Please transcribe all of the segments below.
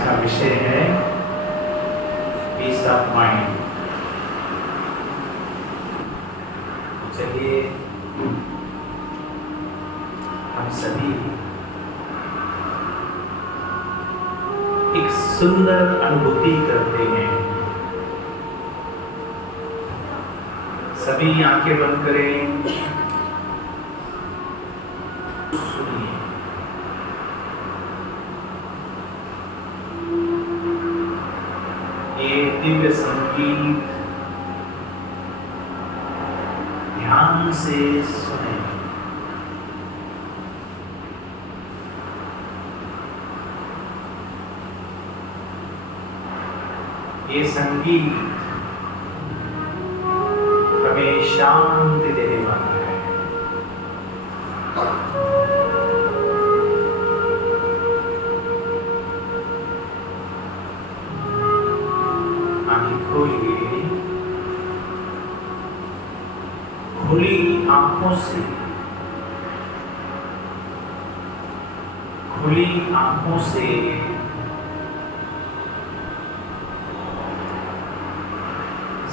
का विषय है पीस ऑफ माइंड। चलिए हम सभी एक सुंदर अनुभूति करते हैं। सभी आंखें बंद करें, सुनिए। ये दिव्य संगीत ध्यान से सुने। ये संगीत हमें शांति देने वाला है। आंखें खोलिए। खुली आंखों से, खुली आंखों से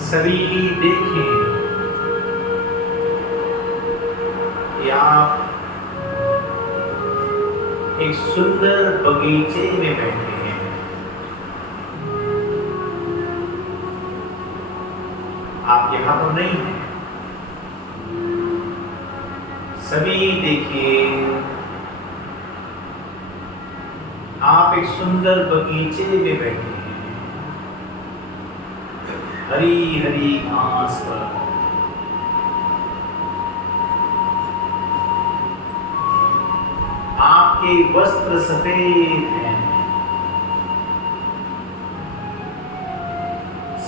सभी देखें कि आप एक सुंदर बगीचे में बैठे हैं। आप यहाँ पर नहीं हैं। सभी देखिए, आप एक सुंदर बगीचे में बैठे हैं। हरी हरी घास पर आपके वस्त्र सफेद हैं।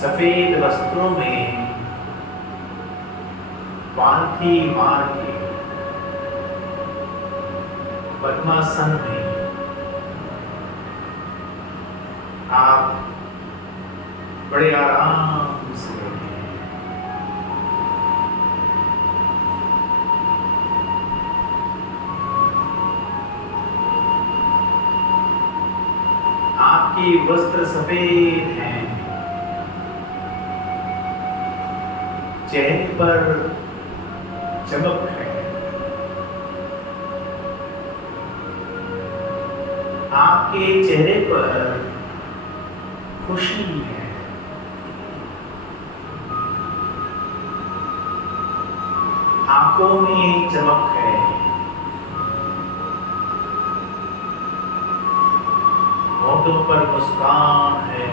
सफेद वस्त्रों में पालथी मार के पद्मासन में आप बड़े आराम से बैठे हैं। आपके वस्त्र सफेद हैं। चेहरे पर चमक है। आपके चेहरे पर खुशी है। आंखों में चमक है। होठों पर मुस्कान है।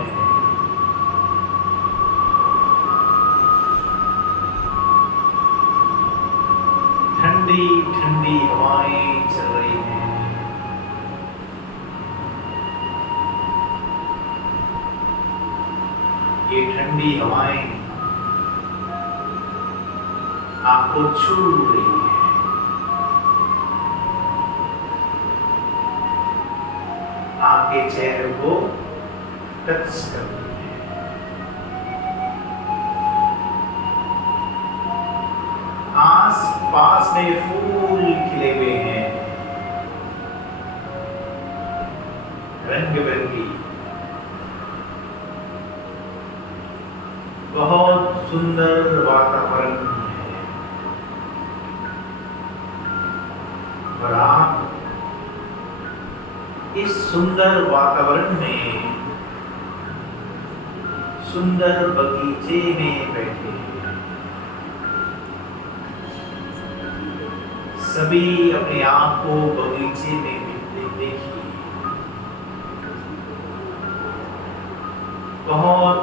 ठंडी ठंडी हवाएं चल रही हैं। ये ठंडी हवाएं आपको छू रही है। आपके चेहरे को टच कर रही है। आस पास में फूल खिले हुए हैं, रंग बिरंगी। बहुत सुंदर वातावरण है और आप इस सुंदर वातावरण में, सुंदर बगीचे में बैठे हैं। सभी अपने आप को बगीचे में देखिए। बहुत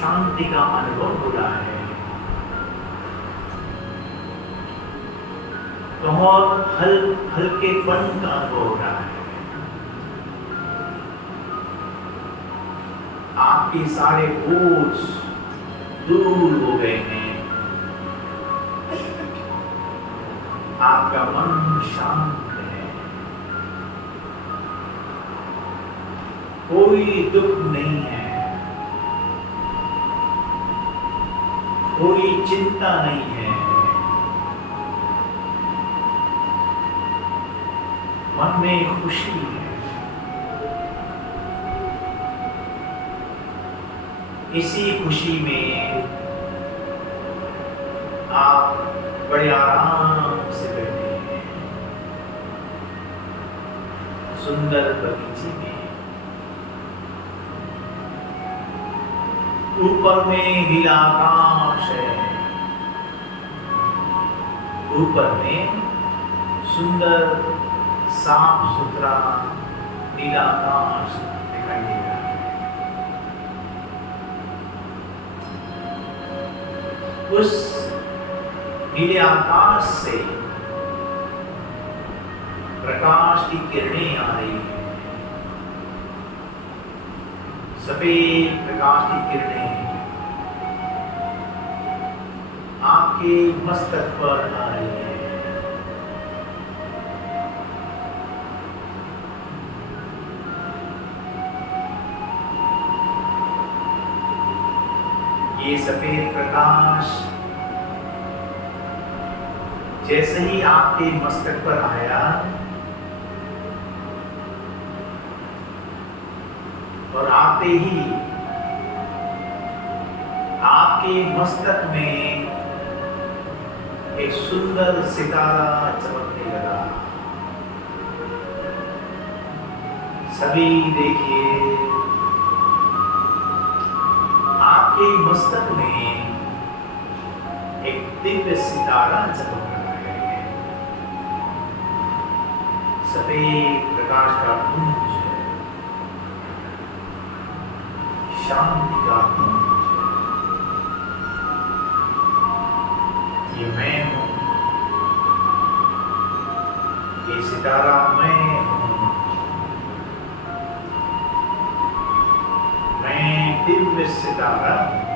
शांति का अनुभव हो रहा है। बहुत हल्केपन का अनुभव हो रहा है। आपके सारे बोझ दूर हो गए हैं। आपका मन शांत है। कोई दुख नहीं है। कोई चिंता नहीं है। मन में खुशी है। इसी खुशी में आप बड़े आराम से बैठे हैं सुंदर बगीचे में। ऊपर में नीला आकाश है, ऊपर में सुंदर साफ सुथरा नीला आकाश दिखाई दे रहा है। उस नीले आकाश से प्रकाश की किरणें आ रही हैं, सफेद प्रकाश की किरणें आपके मस्तक पर आ रही हैं। ये सफेद प्रकाश जैसे ही आपके मस्तक पर आया और आते ही आपके मस्तक में एक सुंदर सितारा चमकने लगा। सभी देखिए, आपके मस्तक में एक दिव्य सितारा चमक रहा है। सफेद प्रकाश का पुंज, शांति का पुंज। ये मैं हूं, ये सितारा मैं हूं। मैं दिव्य सितारा हूं।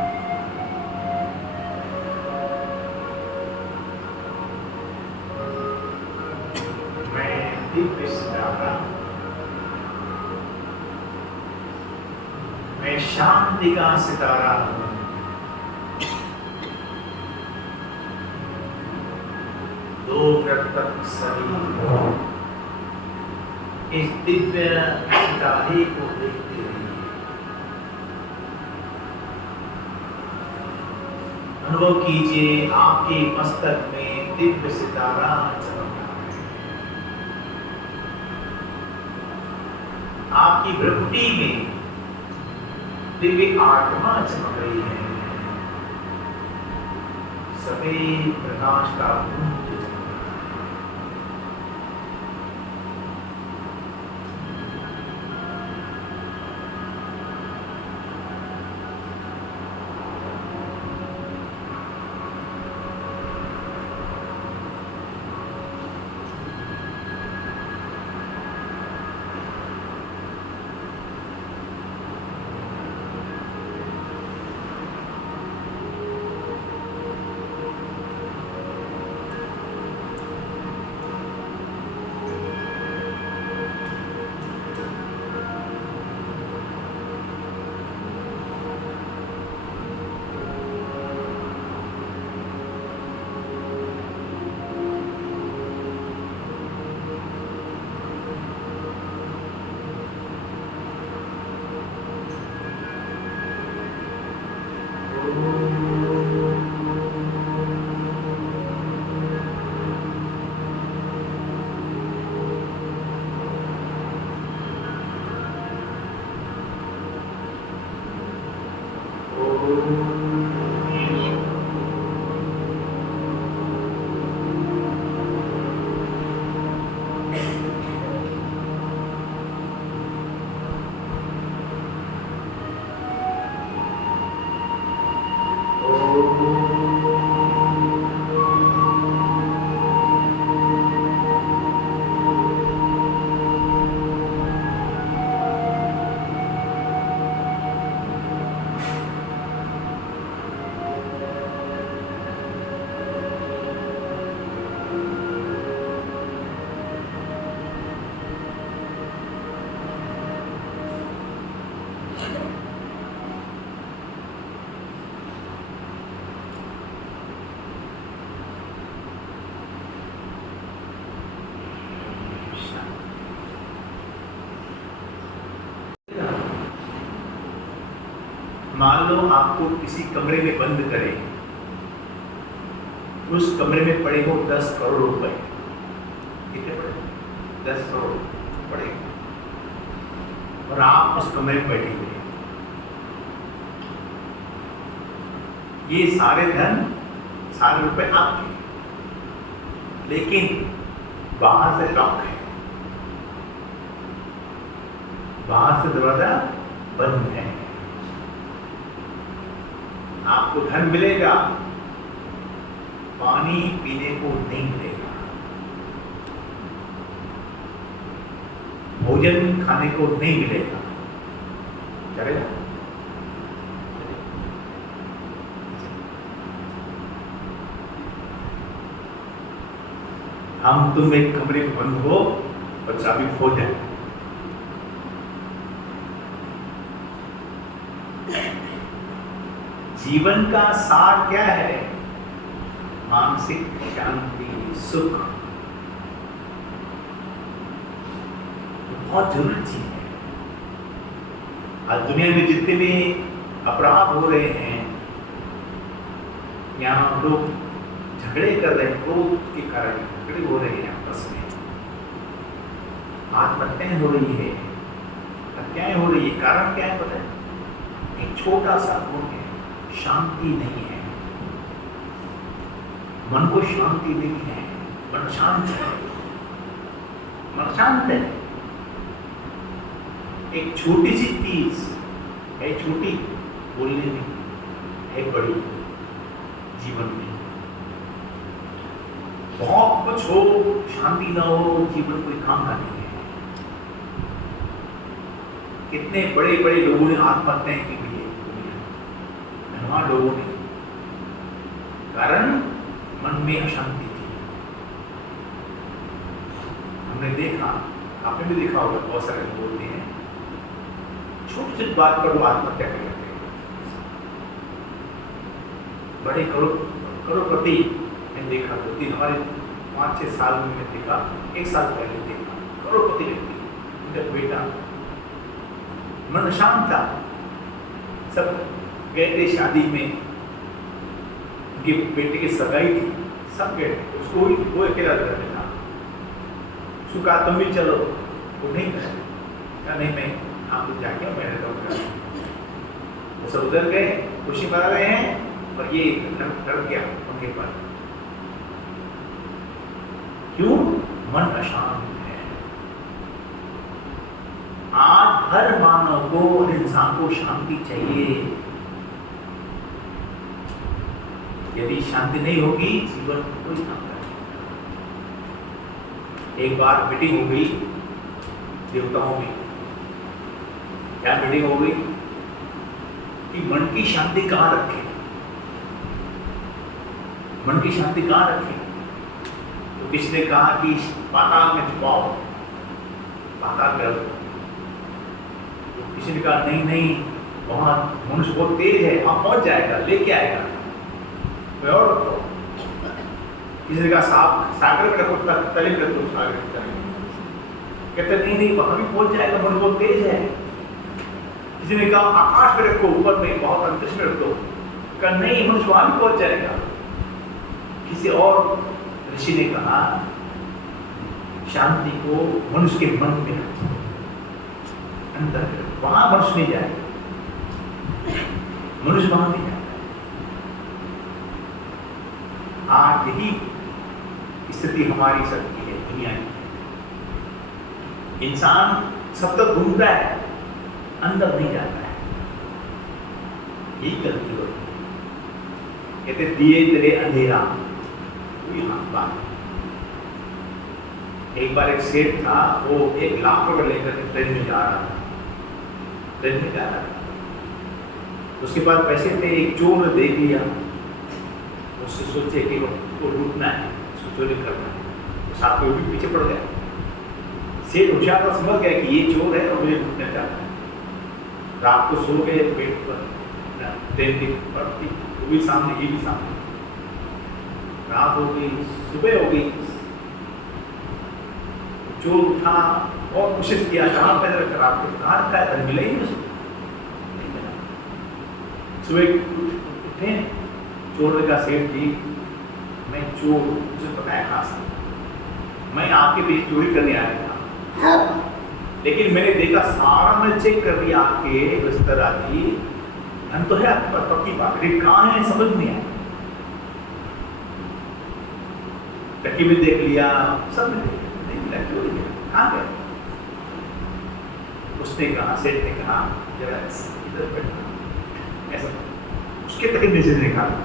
मैं दिव्य सितारा हूं। मैं शांति का सितारा हूं। दो मिनट तक सभी इस दिव्य सितारे को देखते रहिए। अनुभव कीजिए आपके मस्तक में दिव्य सितारा चमक रहा है। आपकी भ्रुकुटी में दिव्य आत्मा चमक रही है। सफेद प्रकाश का पुंज मान लो आपको किसी कमरे में बंद करें, उस कमरे में पड़े हो 10 करोड़ रुपए। कितने पड़े? 10 करोड़ पड़े, और आप उस कमरे में बैठे हुए। ये सारे धन, सारे रुपए आपके, लेकिन बाहर से लॉक है, बाहर से दरवाजा बंद है। आपको धन मिलेगा, पानी पीने को नहीं मिलेगा, भोजन खाने को नहीं मिलेगा। चलेगा? हम तुम एक कमरे में बंद हो और चाबी खो जाए, जीवन का सार क्या है? मानसिक शांति, सुख, बहुत जरूरी चीज है। आज दुनिया में जितने भी अपराध हो रहे हैं, यहाँ लोग झगड़े कर रहे हैं, क्रोध के कारण झगड़े हो रहे हैं आपस में, आत्महत्याएं हो रही है, हत्याएं हो रही है। कारण क्या है पता है? एक छोटा सा गुण है, शांति नहीं है। मन को शांति नहीं है, मन शांत है, मन शांत है। एक छोटी सी चीज है, छोटी बोलने में, है बड़ी जीवन में। बहुत कुछ हो, शांति ना हो, जीवन कोई काम का नहीं है। कितने बड़े बड़े लोगों ने आत्महत्याएं की हुई है, धनवान लोगों ने, कारण मन में अशांति थी। हमने देखा, आपने भी देखा होगा, बहुत सारे लोग बोलते हैं छोटी छोटी बात पर वो आत्महत्या कर लेते हैं। बड़े करोड़पति मैंने देखा, 2-3 हमारे 5-6 साल में मैंने देखा, 1 साल पहले देखा, करोड़पति व्यक्ति, उनका बेटा मन शांत था, सब गए थे शादी में, उनके बेटे की सगाई थी, सब गए, उसको वो अकेला रहता था। उसको कहा तुम भी चलो, वो नहीं गया, कहा नहीं मैं आप लोग जाके मैं रहता हूँ। वो सब उधर गए, खुशी मना रहे हैं, और ये डर गया उनके पर। क्यों? मन अशांत है। आज हर मानव को, इंसान को शांति चाहिए। यदि शांति नहीं होगी, जीवन में कोई काम नहीं। एक बार मीटिंग हो गई देवताओं में, क्या मीटिंग हो गई कि मन की शांति कहाँ रखें, मन की शांति कहाँ रखें? तो किसी ने कहा कि पाताल में छुपाओ, पाताल में रखो। तो किसी ने कहा नहीं नहीं, वहां मनुष्य बहुत तेज है, वहां पहुंच जाएगा, लेके आएगा, कोई और रखो। किसी ने कहा सागर में रखो, तले में रखो, सागर में तले। कहते नहीं नहीं, वहां भी पहुंच जाएगा, मनुष्य बहुत तेज है। किसी ने कहा आकाश में रखो, ऊपर में, बहुत अंतरिक्ष में रखो। कहा नहीं, मनुष्य वहां भी पहुंच जाएगा। किसी और ऋषि ने कहा शांति को मनुष्य के मन में रखो, अंदर, वहां मनुष्य नहीं जाएगा, मनुष्य वहां नहीं जाएगा। आज यही स्थिति हमारी सबकी है, दुनिया की। इंसान सब तक घूमता है, अंदर नहीं जाता है, यही गलती होती है। कहते दिए तेरे अंधेरा, यहाँ बात। एक बार एक सेठ था, वो 1 लाख रुपए लेकर ट्रेन में जा रहा था, ट्रेन में जा रहा था। उसके पास पैसे थे, एक चोर ने देख लिया, उससे सोचे कि वो लूटना है, उसको चोरी करना है, तो साथ में वो भी पीछे पड़ गया। सेठ होशियार था, समझ गया कि ये चोर है और मुझे लूटना चाहता है। रात को सो गए बेड पर, ट्रेन की पड़ती, वो भी सामने, ये भी सामने। रात हो गई, सुबह हो गई, चोर उठा और कोशिश किया, कहाँ पैदल रखा, रात को कहाँ रखा है, मिला ही नहीं उसको, नहीं मिला। सुबह उठे, चोर का सेठ जी, मैं चोर, मुझे पता है खास, मैं आपके बीच चोरी करने आया था, लेकिन मैंने देखा सारा, मैं चेक कर दिया आपके बिस्तर आदि, धन तो है आपके पास, पक्की बात, कहाँ है समझ नहीं आया। टक्की में देख लिया, सब में देख लिया, नहीं मिला, क्यों नहीं मिला, कहाँ गया? उसने कहा, सेठ ने कहा, जरा इधर बैठना, ऐसा उसके तक नीचे से निकाला,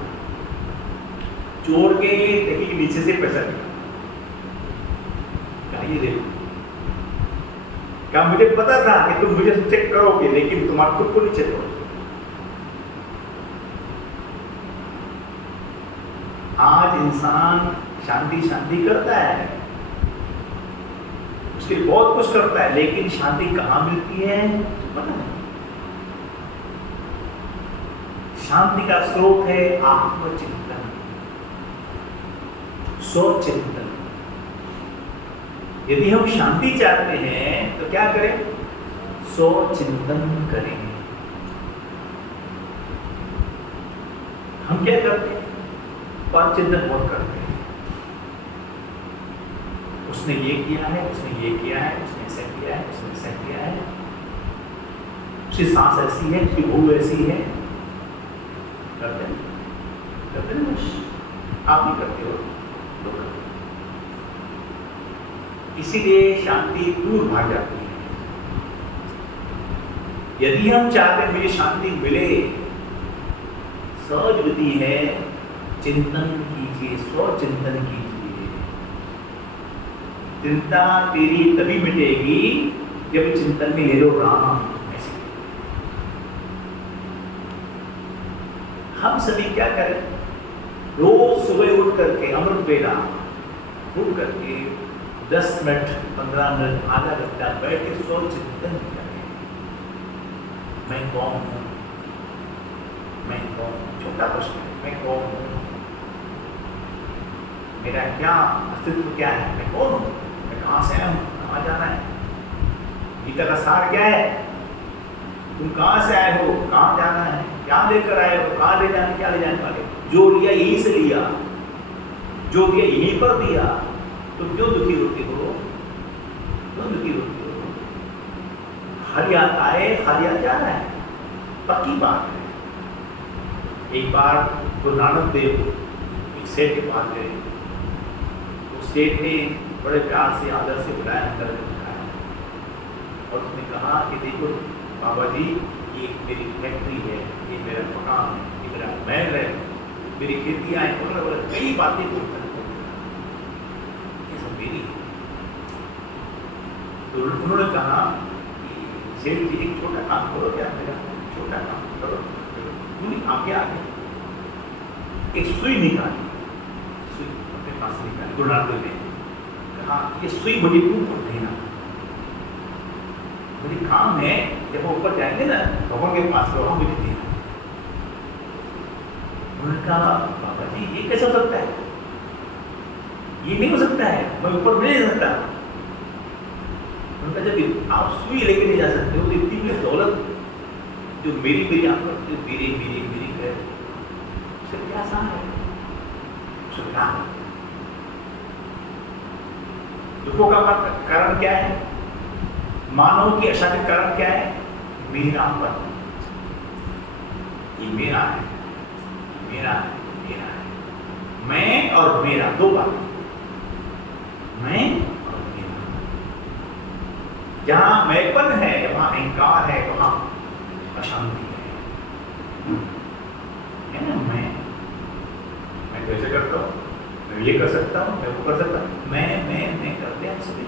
चोर के तकी के नीचे से पैसा निकाला, कहा ये देखो, कहा मुझे पता था कि तुम मुझे चेक करोगे, लेकिन तुम्हारा खुद को नहीं चेक करोगे। आज इंसान शांति शांति करता है, उसके लिए बहुत कुछ करता है, लेकिन शांति कहाँ मिलती है पता नहीं। शांति का स्रोत है आत्मचिंतन, स्वचिंतन। यदि हम शांति चाहते हैं तो क्या करें? स्वचिंतन करें। हम क्या करते हैं? पर चिंतन बहुत करते हैं, उसने ये किया है, उसने ये किया है, उसने ऐसा किया है, उसने ऐसा किया है, उसकी सांस ऐसी है, उसकी भूख ऐसी है, करते हैं आप नहीं करते हो, लोग करते हैं। इसीलिए शांति दूर भाग जाती है। यदि हम चाहते हैं मुझे शांति मिले, सहज विधि है, चिंतन कीजिए, स्वचिंतन कीजिए। चिंता तेरी तभी मिटेगी जब चिंतन में ले लो राम। ऐसे हम सभी क्या करें? रोज सुबह उठ करके अमृत वेला उठ करके 10 मिनट, 15 मिनट, आधा घंटा बैठ के स्वचिंतन करें। मैं कौन हूँ? मैं कौन? छोटा प्रश्न है, मैं कौन हूँ? मेरा क्या अस्तित्व क्या है? मैं कौन हूँ? मैं कहाँ से आया हूँ? कहाँ जाना है? गीता का सार क्या है? तुम कहाँ से आए हो? कहाँ जाना है? क्या लेकर आए हो? कहाँ ले जाने, क्या ले जाने वाले? जो लिया यहीं से लिया, जो दिया यहीं पर दिया, तो क्यों दुखी होते हो? क्यों दुखी होते हो? हरियात आए, हरियात जाना है, पक्की बात है। एक बार गुरु नानक देव एक सेठ के पास गए, उस सेठ ने बड़े प्यार से, आदर से बुलाया, अंदर बुलाया और उसने कहा कि देखो बाबा जी, ये मेरी फैक्ट्री है, ये मेरा मकान है, ये मेरा महल है, मेरी खेतियाँ हैं, मतलब कई बातें बोलता है, ये सब मेरी है। तो उन्होंने कहा कि सेठ जी एक छोटा काम करो, क्या मेरा छोटा काम करो। उन्होंने आगे आगे एक सुई निकाली, सुई अपने पास निकाली, गुरु नानक ने कहा ये सुई मुझे ऊपर देना, मुझे काम है, जब वो ऊपर जाएंगे ना भगवान के पास, तो मुझे देना। उन्होंने कहा बाबा जी ये कैसे हो सकता है? ये नहीं हो सकता है, मैं ऊपर नहीं जा सकता। उनका जब आप सुई लेके नहीं जा सकते हो तो इतनी बड़ी दौलत जो मेरी मेरी आप मेरी मेरी मेरी है, उससे क्या आसान है? सुधार दुखों का कारण क्या है? मानव की अशांति का कारण क्या है? मेरापन। ये मेरा है, मेरा है, मेरा है। मैं और मेरा, दो बातें, मैं और मेरा। जहां मैंपन है, वहां अहंकार है, वहां अशांति है ना? मैं तो ऐसे करता हूं, मैं ये कर सकता हूं, मैं वो कर सकता हूं, मैं करते हैं सभी।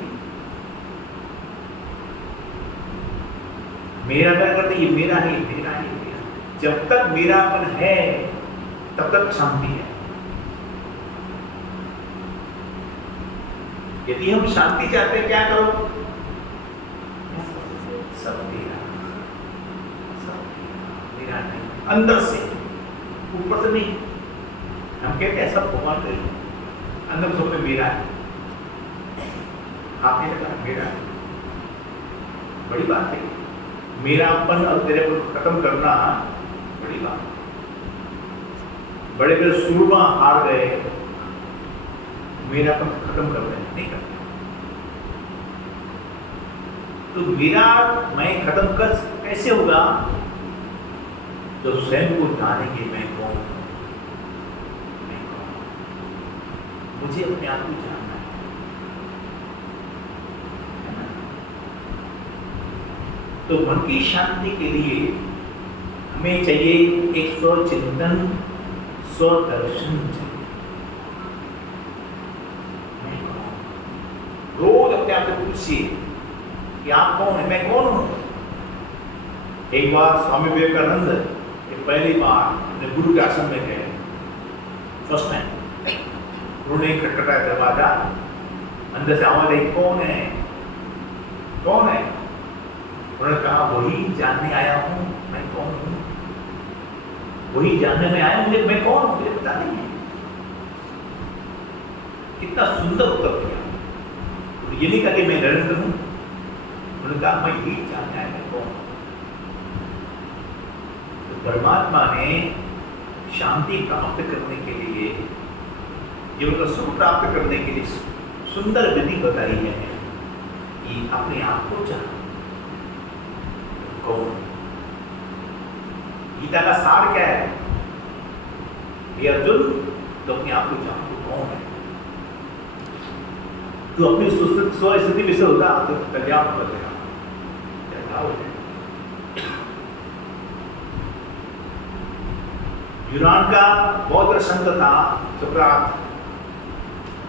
मेरा क्या करते, ये मेरा है, ये मेरा है, ये मेरा। जब तक मेरापन है तब तक शांति है। यदि हम शांति चाहते हैं, क्या करो? सब मेरा, सब मेरा नहीं, अंदर से, ऊपर से नहीं। हम कहते हैं सब भगवान का ही, अंदर सब में मेरा है। आपने कहा मेरा है, बड़ी बात है। मेरापन और तेरेपन खत्म करना बड़ी बात है। बड़े बड़े सूरमा हार गए, मेरा पंथ खत्म कर रहे हैं, नहीं करते। तो मेरा मैं खत्म कर कैसे होगा? तो स्वयं को जानेंगे मैं कौन हूं, मैं कौन हूं। मुझे अपने आप को जानना है ना? तो मन की शांति के लिए हमें चाहिए एक स्वचिंतन, स्वदर्शन चाहिए। मैं कौन हूं? रोज अपने आप को पूछिए कि आप कौन है, मैं कौन हूं। एक बार स्वामी विवेकानंद पहली बार अपने गुरु के आश्रम में गए, फर्स्ट टाइम। उन्होंने खटखटाया दरवाजा, अंदर से आवाज आई, कौन है, कौन है? उन्होंने कहा, वही जानने आया हूं मैं कौन हूं, वही जानने में आया, मुझे मैं कौन हूं मुझे पता नहीं है। कितना सुंदर उत्तर दिया। ये नहीं कहा कि मैं नरेंद्र हूं, उन्होंने कहा मैं यही जानने आया मैं कौन हूं। परमात्मा ने शांति प्राप्त करने के लिए, जीवन का सुख प्राप्त करने के लिए सुंदर विधि बताई है कि अपने आप को जानो कौन। गीता का सार क्या है? ये अर्जुन, तो अपने आप को जानो तो कौन है। तो अपनी स्वस्थिति में से होगा तो कल्याण बनेगा, क्या हो जाए। यूनान का बहुत बड़ा संत था सुकरात।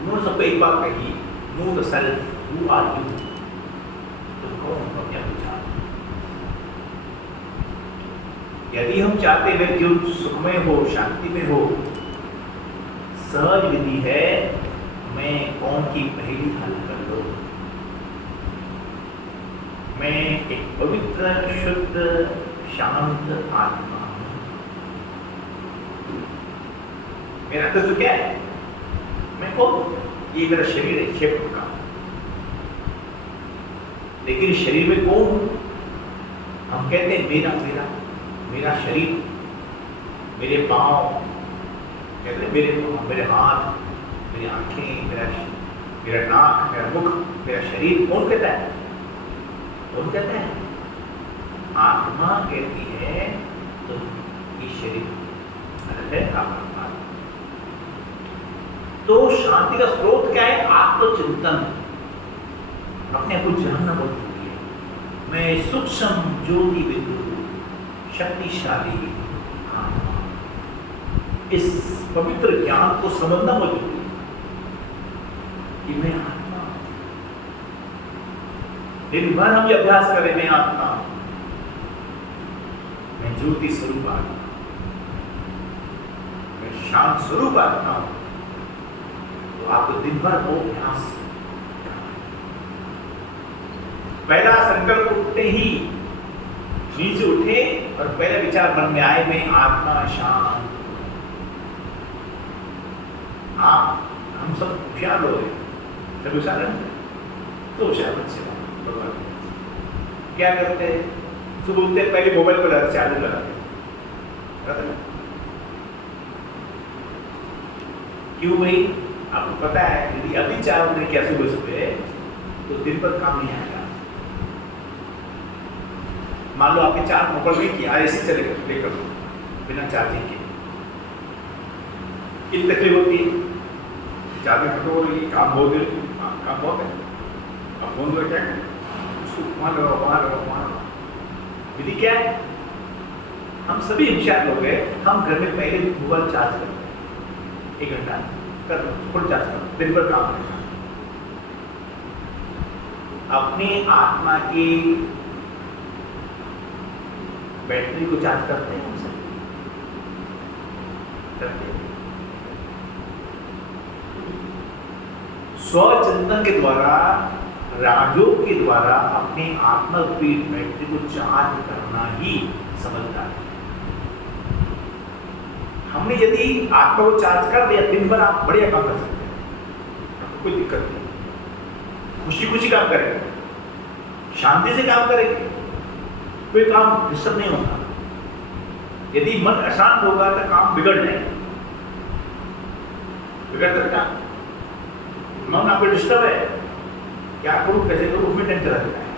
उन्होंने सबको एक बात कही, know the self, who are you. तुम कौन हो, क्या पूछा। यदि हम चाहते हैं जीवन सुखमय हो, शांति में हो, सहज विधि है, मैं कौन की पहली हल कर दो। मैं एक पवित्र, शुद्ध, शांत आत्मा। मेरा तो क्या है, मैं कौन? ये मेरा शरीर है, क्षेत्र का। लेकिन शरीर में कौन हूं? हम कहते हैं मेरा मेरा मेरा शरीर, मेरे पांव, कहते हैं मेरे पांव, मेरे हाथ, मेरी आंखें, मेरा नाक, मेरा मुख, मेरा शरीर। कौन कहता है? कौन कहता है? आत्मा कहती है तुम ये शरीर है आत्मा। तो शांति का स्रोत क्या है? आत्मचिंतन, अपने आप को जानना बहुत जरूरी है। मैं सूक्ष्म ज्योति बिंदु, शक्तिशाली आत्मा। इस पवित्र ज्ञान को समझना बहुत जरूरी है कि मैं आत्मा। दिन भर हम ये अभ्यास करें, मैं आत्मा, मैं ज्योति स्वरूप आत्मा, मैं शांत स्वरूप आत्मा हूं। तो आपको दिन भर वो अभ्यास, पहला संकल्प उठते ही नींद से उठे और पहला विचार मन में आए, मैं आत्मा शांत। आप हम सब होशियार लोग हैं, सब होशियार हैं, तो होशियार बच्चे भगवान क्या करते हैं? तो बोलते हैं पहले मोबाइल पर चालू कराते, क्यों भाई? आपको पता है यदि अभी 4 बजे क्या सुबह सुबह, तो दिन पर काम नहीं आएगा। मान लो आपके 4 मोबाइल में किया, ऐसे चलेगा लेकर बिना चार्जिंग के, कितनी तकलीफ होती है? चार्जिंग खत्म हो रही है, काम बहुत है, काम बहुत है, अब फोन तो क्या है, उसको वहाँ लगाओ। विधि क्या है? हम सभी होशियार लोग हैं, हम घर में पहले मोबाइल चार्ज करते हैं, 1 घंटा कर फुल चार्ज करो, दिन भर काम करेगा। अपनी आत्मा की बैटरी को चार्ज करते हैं, हमसे करते हैं। स्वचिंतन के द्वारा, राजयोग के द्वारा अपने आत्मा की बैटरी को चार्ज करना ही समझदार है। हमने यदि आत्मा को चार्ज कर दिया, दिन भर आप बढ़िया काम कर सकते हैं, कोई दिक्कत नहीं, खुशी खुशी काम करेंगे, शांति से काम करेंगे, कोई काम डिस्टर्ब नहीं होगा। यदि मन अशांत होगा तो काम बिगड़ जाएगा, बिगड़ता क्या, मन आपको डिस्टर्ब है, क्या करूं कैसे करूं, उसमें टेंशन रहता है।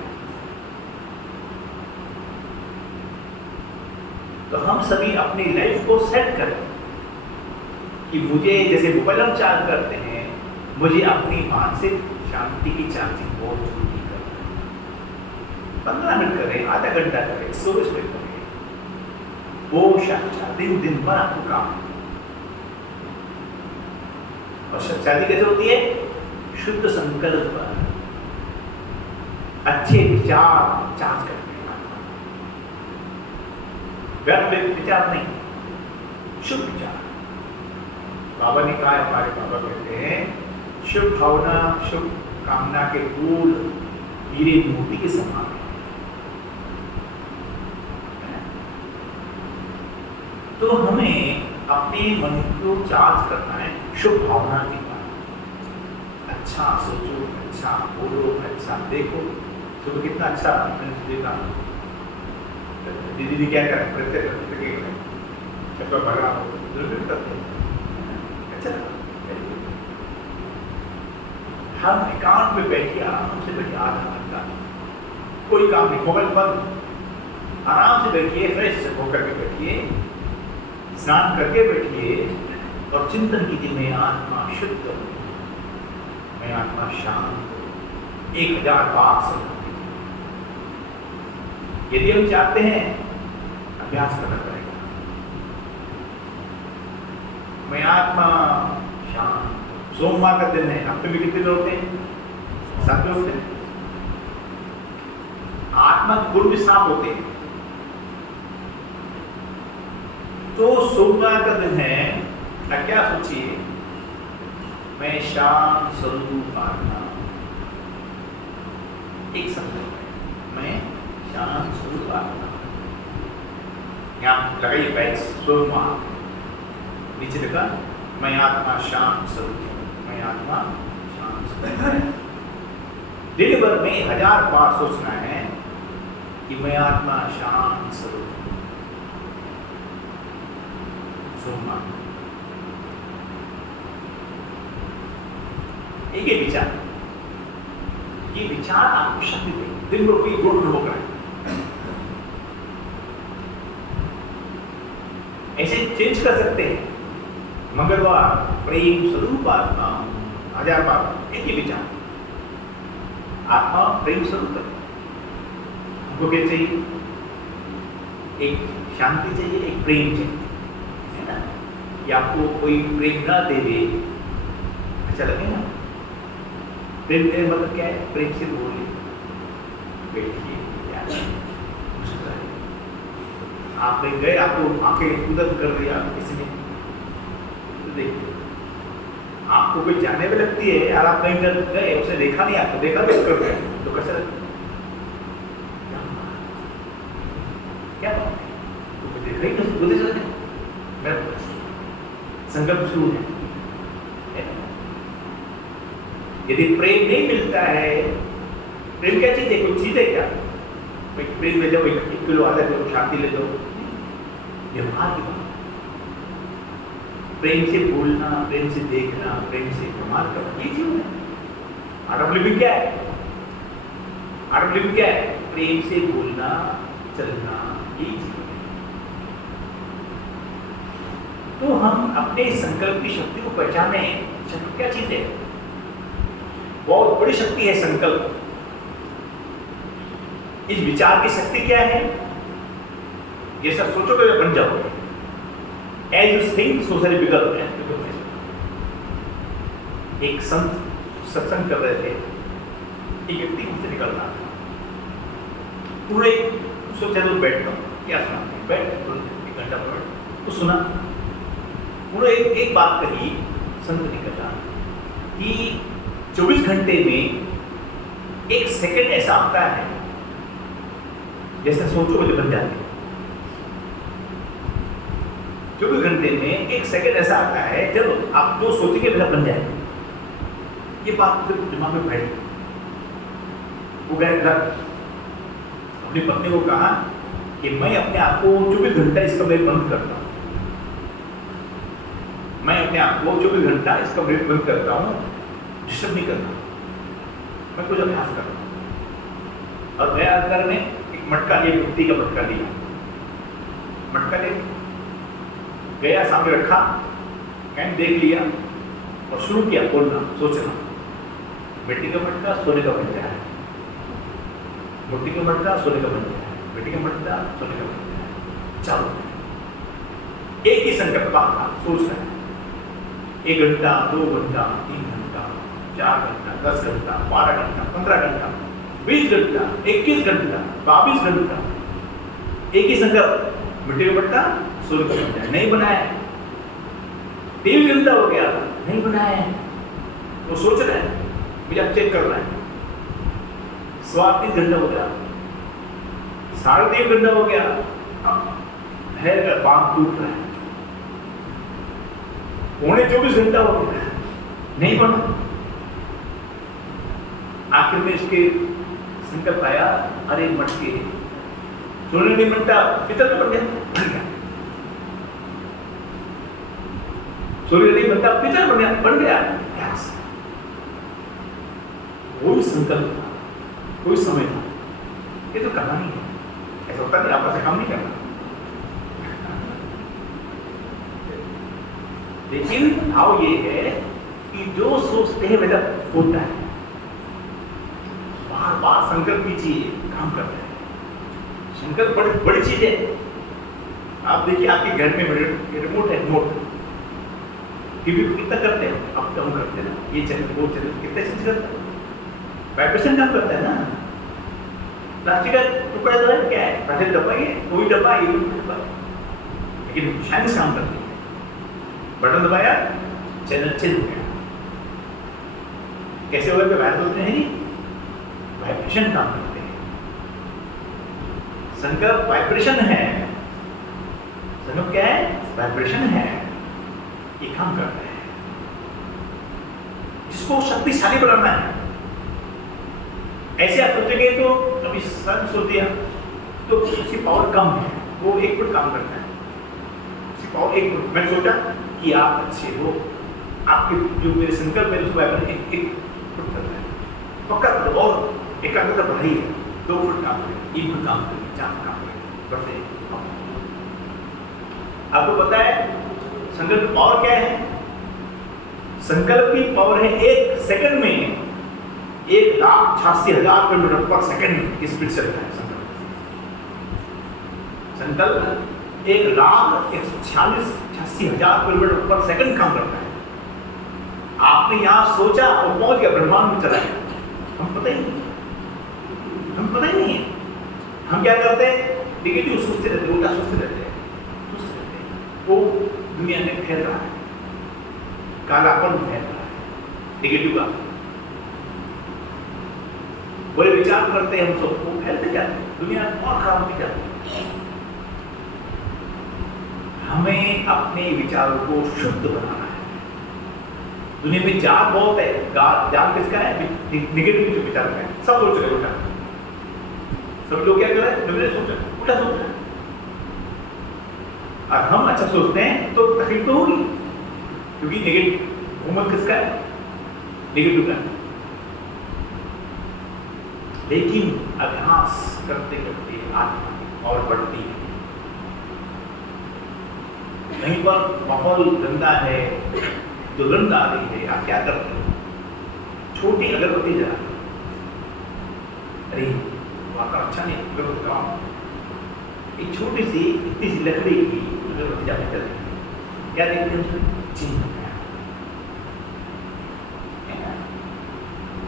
तो हम सभी अपनी लाइफ को सेट करें कि मुझे, जैसे मोबाइल हम चार्ज करते हैं, मुझे अपनी मानसिक शांति की चार्जिंग बहुत जरूरी करना है। 15 मिनट करें, आधा घंटा करें, 24 मिनट करें, वो दिन भर आपको काम। और शांति कैसे होती है? शुद्ध संकल्प, अच्छे विचार चार्ज करते हैं। व्यर्थ विचार नहीं, शुद्ध विचार। बाबा ने कहा है, हमारे बाबा कहते हैं, शुभ भावना शुभ कामना के फूल हीरे मोती के समान है। तो हमें अपने मन को चार्ज करना है शुभ भावना के बाद। अच्छा सोचो, अच्छा बोलो, अच्छा देखो। तो कितना अच्छा मैंने देखा, दीदी क्या कर प्रत्येक चप्पल भगा जरूर करते हैं। अच्छा, हम एकांत में बैठिए, आराम से बैठिए, आधा घंटा कोई काम नहीं, मोबाइल बंद, आराम से बैठिए, फ्रेश होकर के बैठिए, स्नान करके बैठिए और चिंतन कीजिए, मैं आत्मा शुद्ध हूं, मैं आत्मा शांत। 1000 बार समझ। यदि हम चाहते हैं, अभ्यास करना पड़ेगा, मैं आत्मा शांत। सोमवार का दिन है, हफ्ते में कितने दिन होते हैं? 7 दिन होते हैं। आत्मा के गुण भी 7 होते हैं। तो सोमवार का दिन है, क्या सोचिए, मैं शांत स्वरूप आत्मा, एक संकल्प है, मैं शांत स्वरूप आत्मा। यहाँ लगाइए बैच, सोमवार नीचे लिखा, मैं आत्मा शांत स्वरूप, मैं आत्मा शांत स्वरूप। दिन भर में 1000 बार सोचना है कि मैं आत्मा शांत स्वरूप। सोमवार एक ही विचार, ये विचार आपको शक्ति देगा। दिन भर कोई गुण होगा, ऐसे चेंज कर सकते हैं। मंगलवार प्रेम स्वरूप आत्मा, 1000 बार एक ही विचार, आत्मा प्रेम स्वरूप है। हमको क्या चाहिए? एक शांति चाहिए, एक प्रेम चाहिए, है ना? कि आपको कोई प्रेम ना दे दे, अच्छा लगे ना? प्रेम देने मतलब क्या है? प्रेम से बोलिए, बैठिए, मुस्कुराइए। आप कहीं गए, आपको आंखें उदर कर दिया किसी ने, तो देखिए, आपको कोई जाने में लगती है और आप कहीं गए, उसने देखा नहीं, आपको देखा भी कर गए, तो कैसा लगता है? क्या बात है, तो देखा ही नहीं, बोले चले मैं संकल्प शुरू है। यदि प्रेम नहीं मिलता है, प्रेम क्या चीज है? कोई चीज है क्या? प्रेम ले जाओ, 1 किलो आधा किलो शांति ले जाओ, व्यवहार की बात। प्रेम से बोलना, प्रेम से देखना, प्रेम से इस्तेमाल करना, ये जीवन है। आर्ट ऑफ लिविंग क्या है? आर्ट ऑफ लिविंग क्या है? प्रेम से बोलना, चलना, ये जीवन है। तो हम अपने संकल्प की शक्ति को पहचाने। संकल्प क्या चीज है? बहुत बड़ी शक्ति है संकल्प। इस विचार की शक्ति क्या है? ये सब सोचोगे तो बन जाओगे। As you think, so shall you become. एक संत सत्संग कर रहे थे, एक व्यक्ति उनसे निकल रहा था, पूरे सोचा तो बैठ कर क्या सुना, बैठ 1 घंटा बैठ तो सुना। पूरे एक बात कही संत ने कहा कि 24 घंटे में 1 सेकंड ऐसा आता है जैसे सोचो तो बन जाते हैं। 24 घंटे में 1 सेकंड ऐसा आता है जब आप जो सोचेंगे वैसा बन जाएगा। ये बात फिर दिमाग में बैठी। वो गए घर, अपनी पत्नी को कहा कि मैं अपने आप को 24 घंटा इस कमरे में बंद करता हूँ, मैं अपने आप को 24 घंटा इस कमरे में बंद करता हूँ, डिस्टर्ब नहीं करता, मैं कुछ अभ्यास करता हूँ। और गया अंदर में एक मटका लिया, मिट्टी का मटका लिया, मटका ले गया, सामने रखा, मैंने देख लिया और शुरू किया बोलना, सोचना, मिट्टी का मटका सोने का बन जाए, मिट्टी का मटका सोने का बन जाए, मिट्टी का मटका सोने का बन जाए। चलो एक ही संकल्प का सोच रहे हैं, 1 घंटा, 2 घंटा, 3 घंटा, 4 घंटा, 10 घंटा, 12 घंटा, 15 घंटा, 20 घंटा, 21 घंटा, 22 घंटा, एक ही संकल्प, मिट्टी का मटका सोने का बन जाए। नहीं बनाया, 23 घंटा हो गया, नहीं बनाया, वो सोच रहे हैं, मुझे अब चेक करना है, 3.25 घंटा हो गया, 3.5 घंटा हो गया, अब है बांध टूट रहा है, 24 घंटा हो गया, नहीं बना। आखिर में इसके संकल्प आया, अरे मटके सोने नहीं बनता, पितल बन गया, सूर्य नहीं बनता, पितल बन गया। कोई संकल्प था, कोई समय था, ये तो कहानी है, ऐसा होता नहीं, आपस में काम नहीं करना। लेकिन भाव ये है कि जो सोचते हैं वैसा होता है, बार बार संकल्प कीजिए, काम करते हैं। संकल्प बड़ी बड़ी चीज है। आप देखिए आपके घर में रिमोट है, रिमोट टीवी को कितना करते हैं, अप डाउन करते हैं ना, ये चैनल वो चैनल, कितने चीज करते हैं, वाइब्रेशन काम करता है ना। प्लास्टिक का टुकड़ा जो है क्या है, प्लास्टिक डब्बा, ये कोई डब्बा, ये डब्बा, लेकिन शायद काम करती है। बटन दबाया, चैनल चेंज हो गया। कैसे हो गए, वायर होते हैं, वाइब्रेशन काम करते हैं। संकल्प वाइब्रेशन है, संकल्प क्या है, वाइब्रेशन है, ये काम करता है। जिसको शक्तिशाली बनाना है, ऐसे आप सोचेंगे तो अभी सन सोच दिया तो उसकी पावर कम है, वो 1 फुट काम करता है, उसकी पावर 1 फुट। मैं सोचा कि आप अच्छे हो, आपके जो मेरे संकल्प है उसको एक फुट करना है, पक्का करो, और एकाग्रता बढ़ाई है, 2 फुट काम करें, 1 फुट काम करें, 4 फुट काम करें, बढ़ते हैं। आपको पता है संकल्प की पावर क्या है? संकल्प की पावर है 1 सेकंड में 1,86,000 किलोमीटर पर सेकंड की स्पीड से चलता है। संकल्प 1,86,000 किलोमीटर पर सेकंड काम करता है। आपने यहां सोचा और पहुंच गया, ब्रह्मांड में चला गया। हम पता ही नहीं है। हम क्या करते हैं, नेगेटिव सोचते रहते, उल्टा सोचते रहते हैं, वो दुनिया में फैल रहा है, कालापन फैल रहा है, नेगेटिव का बड़े विचार करते हैं, हम सब वो फैलते जाते हैं, दुनिया और खराब होती जाती है। हमें अपने विचारों को शुद्ध बनाना है। दुनिया में जाल बहुत है, जाल किसका है? नेगेटिव जो विचार है, सब सोच रहे उल्टा, सब लोग क्या कर रहे हैं, नेगेटिव सोच रहे हैं, उल्टा सोच रहे हैं। और हम अच्छा सोचते हैं तो तकलीफ तो होगी, क्योंकि नेगेटिव हुकूमत किसका है? नेगेटिव का। लेकिन अभ्यास करते करते आत्मा और बढ़ती है। कहीं पर माहौल गंदा है, दुर्गंध आ रही है, आप क्या करते हो? छोटी अगरबत्ती जलाते हो, अरे वहां का अच्छा नहीं, अगरबत्ती लगाओ, एक छोटी सी इतनी सी लकड़ी की अगरबत्ती जाकर चलती है, क्या देखते हैं? चिन्ह।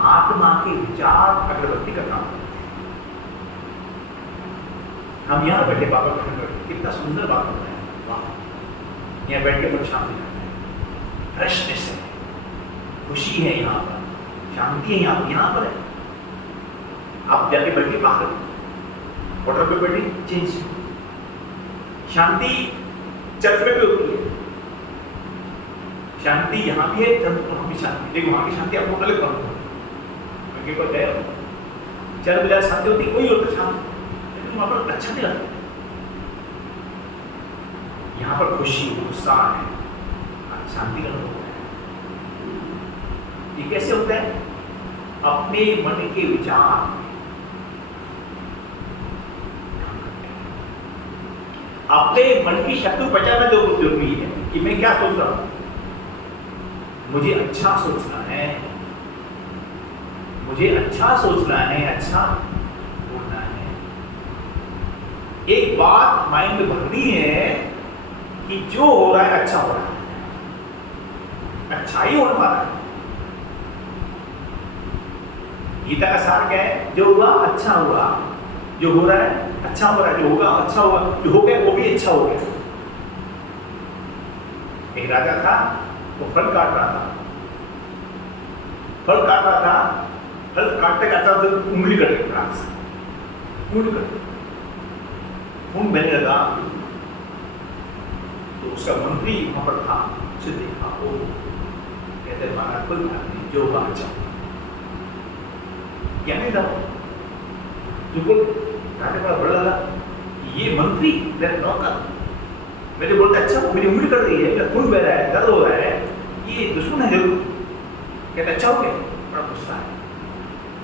आत्मा के विचार अगरबत्ती का काम करते हैं। हम यहाँ बैठे बाबा बैठे, कितना सुंदर बात होता है, वाह, यहाँ बैठ के बड़ी शांति करते हैं, फ्रेशनेस है, खुशी है, यहाँ पर शांति है, यहाँ पर है। आप जाके बैठिए बाहर, होटल पे बैठिए, चेंज। शांति चर्च में भी होती है, शांति यहाँ भी है, चर्च वहाँ भी शांति, लेकिन वहाँ की शांति आपको अलग बनती है। पर गए चल मिला शांति होती, कोई होता शांति, लेकिन वहां पर अच्छा नहीं लगता। यहाँ पर खुशी, उत्साह है, शांति का अनुभव होता है। ये कैसे होता है? अपने मन के विचार, अपने मन की शक्ति पहचानना जो जरूरी है कि मैं क्या सोच रहा हूं। मुझे अच्छा सोचना है, मुझे अच्छा सोचना है, अच्छा बोलना है। एक बात माइंड में भरनी है कि जो हो रहा है अच्छा हो रहा है, अच्छा ही होने वाला है। गीता का सार क्या है? जो हुआ अच्छा हुआ, जो हो रहा है अच्छा हो रहा है, जो होगा अच्छा होगा, जो हो गया वो भी अच्छा हो गया। एक राजा था, वो फल काट रहा था, फल काट रहा था, फल काटते काटते उंगली कट गई, उंगली कट गई, खून बहने लगा। तो उसका मंत्री वहां पर था, उसे देखा, वो कहते महाराज कोई बात नहीं, जो हुआ अच्छा। क्या नहीं था जो बोल राजा बड़ा बड़ा लगा, ये मंत्री मेरा नौकर मेरे बोलते अच्छा मेरी उंगली कट रही है, मेरा खून बह रहा है, दर्द हो रहा है, ये दुश्मन है जरूर। कहते अच्छा हो गया, बड़ा गुस्सा है।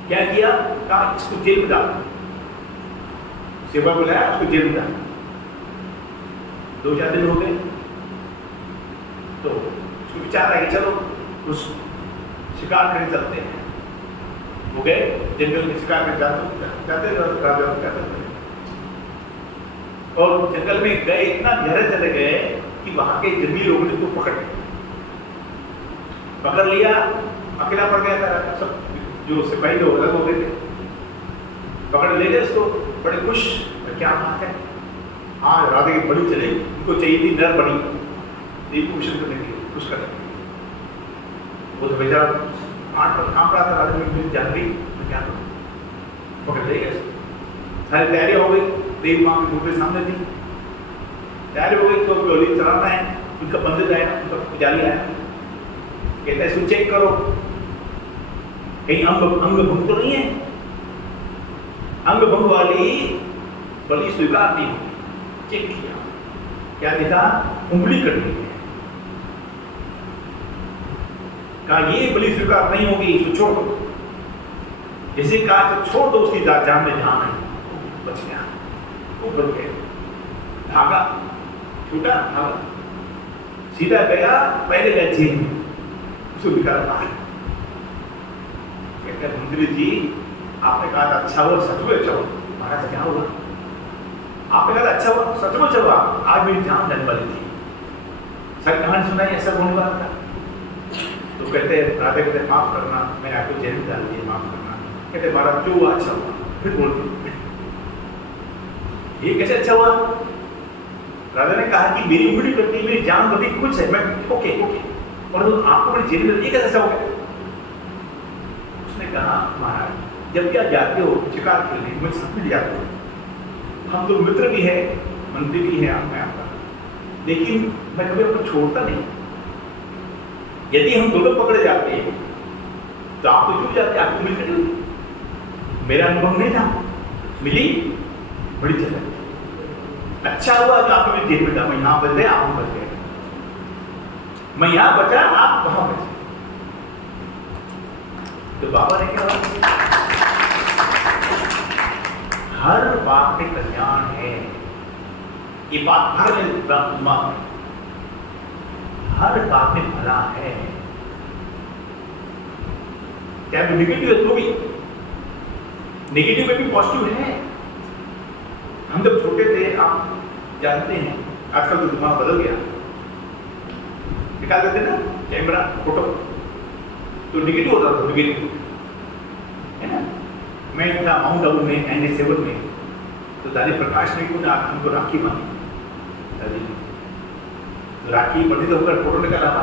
क्या किया? कहा इसको जेल में डाल, सेवा बुलाया, उसको जेल में डाल। 2-4 दिन हो गए तो उसको विचार आया कि चलो उस शिकार करने चलते हैं। हो गए जंगल में शिकार करने जाते राजा और जंगल में गए, इतना गहरे चले गए कि वहां के जंगली लोगों ने उसको पकड़ लिया। अकेला पड़ गया था, सब जो सिपाही लोग अलग हो गए थे, पकड़ ले गए उसको, बड़े खुश। क्या बात है, हाँ राधे की बड़ी चलेगी, उनको चाहिए थी नर बड़ी देवी करने के लिए, खुश करने के लिए। वो तो बेचारा आठ पर काम रहा था, राजा में जान गई, मैं क्या करूँ, पकड़ ले गए। सारी तैयारी हो गई, देवी माँ के मुंह सामने थी, तैयारी हो गई, तो गोली चलाना है। उनका पंडित आया, उनका पुजारी आया, कहता है इसको चेक करो कहीं अंग भंग तो नहीं है। अंग भंग वाली बलि स्वीकार नहीं होगी। चेक किया, क्या देखा? उंगली कट गई है। कहा ये बलि स्वीकार नहीं होगी, इसको छोड़ दो। जैसे कहा तो छोड़ दो, उसकी जान में जान है, बच गया, वो बच गया। भागा, छूटा, भागा, सीधा गया, पहले गया जेल में, उसको निकाला बाहर। कहते मंत्री जी आपने कहा था अच्छा हुआ, सच में अच्छा हुआ। महाराज क्या हुआ? आपने कहा था अच्छा हुआ, सच में अच्छा हुआ, आज मेरी जान जाने वाली थी। सर कहानी सुनाई, ऐसा होने वाला था। तो कहते राधे कहते माफ करना, मैं आपको जेल में डाल दिया, माफ करना। कहते महाराज जो हुआ अच्छा हुआ। फिर बोलते ये कैसे अच्छा हुआ? राजा ने कहा कि मेरी उंगली कटी, मेरी जान बची, कुछ है, मैं ओके ओके, और तो आपको मेरी जेल में, ये कैसे अच्छा हो गया? उसने कहा महाराज जब क्या जाते हो शिकार खेलने, मुझे साथ में जाते हो, हम तो मित्र भी है, मंत्री भी है मैं आपका, लेकिन मैं कभी आपको छोड़ता नहीं। यदि हम दोनों पकड़े जाते हैं तो आप तो क्यों जाते, आपको मिल कटी होती। मेरा अनुभव नहीं था, मिली बड़ी जगह। अच्छा हुआ कि आपको जेल में डाला, मैं यहाँ बच गए, आप बच गए, मैं यहाँ बचा, आप वहां बचे। तो बाबा ने क्या, हर बात में कल्याण है। ये बात हर में, हर बात में भला है, चाहे वो निगेटिव है तो भी, नेगेटिव में भी पॉजिटिव है। हम जब छोटे थे, आप जानते हैं आजकल तो दिमाग बदल गया, निकाल देते ना कैमरा फोटो, तो निगेटिव होता था, निगेटिव है ना। मैं था माउंट आबू में 97 में, तो दादी प्रकाश ने क्यों हमको राखी मांगी, दादी तो राखी बंदी तो होकर फोटो निकाला था,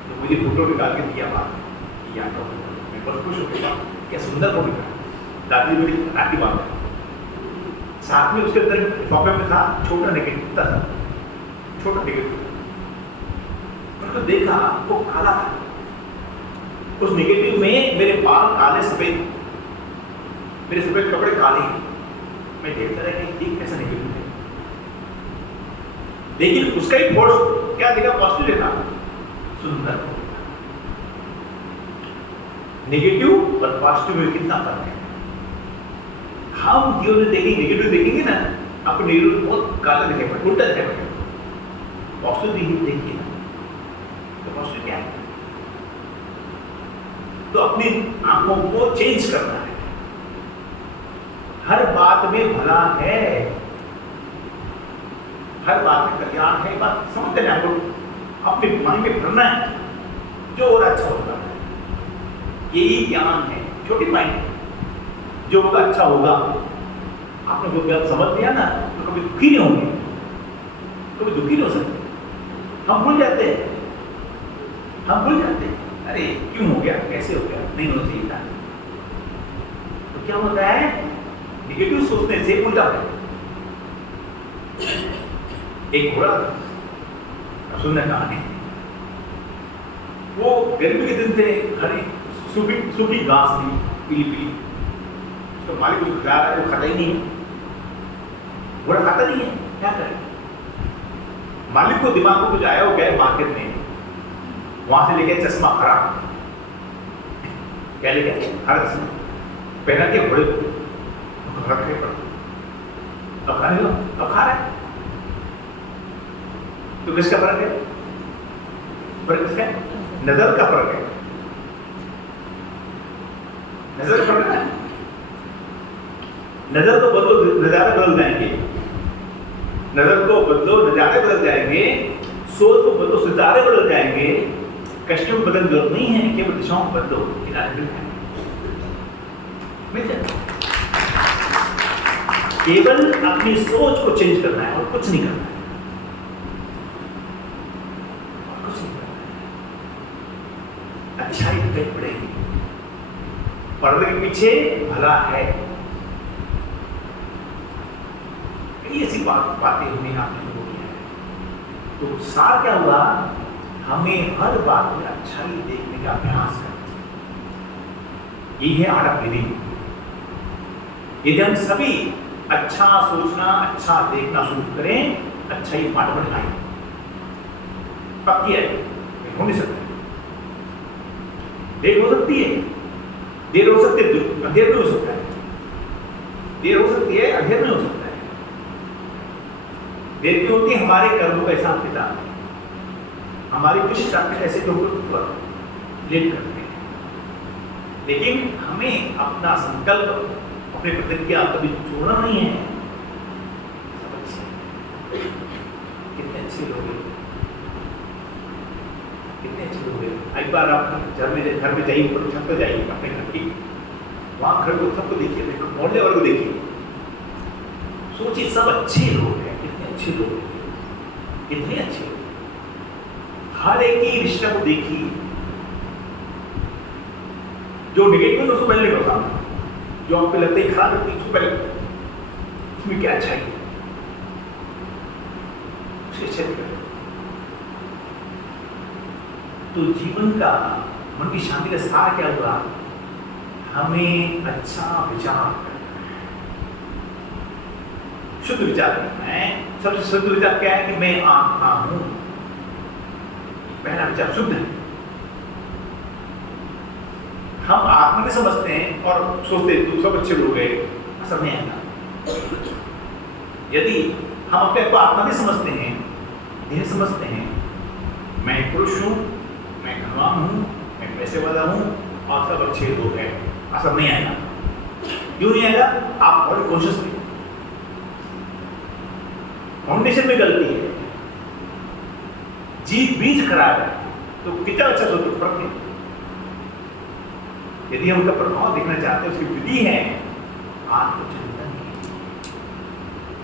तो मुझे फोटो निकाल के दिया बात, मैं बहुत खुश हो गया, क्या सुंदर फोटो निकाला, दादी मेरी राखी मांग। साथ में उसके अंदर पॉकेट में था छोटा नेगेटिव, छोटा नेगेटिव, तो देखा वो काला था, उस नेगेटिव में मेरे बाल काले सफेद, मेरे सफेद कपड़े काले। मैं देखता रहा कि ठीक कैसा नेगेटिव है, लेकिन उसका ही फोर्स क्या देखा, पॉजिटिव देखा। सुंदर होगा। नेगेटिव और पॉजिटिव में कितना फर्क है। हम जीवन में देखेंगे, नेगेटिव देखेंगे ना, आपको नेगेटिव बहुत काला दिखेगा, उल्टा दिखेगा। पॉजिटिव देखिए ना, तो पॉजिटिव क्या है? तो अपनी आंखों को चेंज करना है। हर बात में भला है, हर बात में कल्याण है, बात समझते हैं। आपको अपने मन में भरना है, जो और अच्छा होगा, यही ज्ञान है। छोटी माइंड, जो होगा अच्छा होगा। आपने जो बात समझ लिया ना, तो कभी दुखी नहीं होंगे, कभी दुखी नहीं हो सकते। हम भूल जाते हैं, अरे क्यों हो गया, कैसे हो गया, नहीं होना चाहिए था। तो क्या होता है, नेगेटिव सोचने से भूल जाते हैं। एक घोड़ा सुनने कहानी, वो गर्मी के दिन थे, हरी सूखी घास थी, पीली पीली। तो मालिक उसको खिला रहा है, वो खाता ही नहीं है, घोड़ा खाता नहीं है, क्या करे। मालिक को दिमाग को कुछ आया हो गया मार्केट में, वहां से लेके चश्मा हरा, क्या लेके हरा चश्मा पहना के घोड़े को रखे पड़ा, अब खाने लो, अब खा रहा है। तो किसका फर्क है? फर्क किसका है? नजर का फर्क है, नजर फर्क है। नजर को बदलो, नजारे बदल जाएंगे, नजर को बदलो, नजारे बदल जाएंगे, सोच को बदलो, सितारे बदल जाएंगे। कष्टों को बदलने की जरूरत नहीं है, केवल दिशाओं को बदलो, किनारे मिल जाए। केवल अपनी सोच को चेंज करना है और कुछ नहीं करना है, और कुछ नहीं करना है। अच्छाई दिखाई पड़ेगी, पर्दे के पीछे भला है। ऐसी बातें हमने आपने शुरू किया है। तो सार क्या हुआ, हमें हर बात में अच्छाई देखने का अभ्यास करना चाहिए। यही है आरंभ विधि। यदि हम सभी अच्छा सोचना, अच्छा देखना शुरू करें, अच्छाई बांट बढ़ाएं। पक्की है, हो नहीं सकता। देर हो सकती है, देर हो सकती है, अंधेर में हो सकता है, देर हो सकती है, अंधेर में हो सकता है। देर क्यों होती है? हमारे कर्मों का हिसाब किताब, हमारी कुछ शक्ति ऐसे लोगों पर लेट करते हैं। लेकिन हमें अपना संकल्प, अपने प्रतिज्ञा कभी छोड़ना नहीं है। सब अच्छे, कितने अच्छे लोग हैं, कितने अच्छे लोग हैं। एक बार आप घर में जाइए, ऊपर छत पर जाइए अपने घर की, वहाँ घर को सबको देखिए, मोहल्ले वाले को देखिए, सोचिए सब अच्छे लोग हैं, कितने अच्छे लोग हैं, कितने अच्छे लोग। हर एक ही रिश्ता को देखिए, जो नेगेटिव है उसको पहले लेकर सामने, जो आपको लगता है खराब लगती है उसको पहले, उसमें क्या अच्छा है उसे अच्छे करें। तो जीवन का, मन की शांति का सार क्या हुआ? हमें अच्छा विचार करना है, शुद्ध विचार करना है। सबसे शुद्ध विचार क्या है कि मैं आत्मा हूं, पहला विचार शुद्ध है। हम आत्मा में समझते हैं और सोचते हैं तो सब अच्छे लोग हैं, ऐसा नहीं आता। यदि हम अपने को आत्मा में समझते हैं, देह समझते हैं, मैं पुरुष हूं, मैं धनवान हूं, मैं पैसे वाला हूं और सब अच्छे लोग हैं, ऐसा नहीं आएगा। क्यों नहीं आएगा? आप बड़े कॉन्शियस नहीं, फाउंडेशन में गलती है, बीज खराब है, तो कितना अच्छा सोचो फर्क नहीं। यदि हम उनका प्रभाव देखना चाहते हैं, उसकी विधि है आत्मचिंतन की।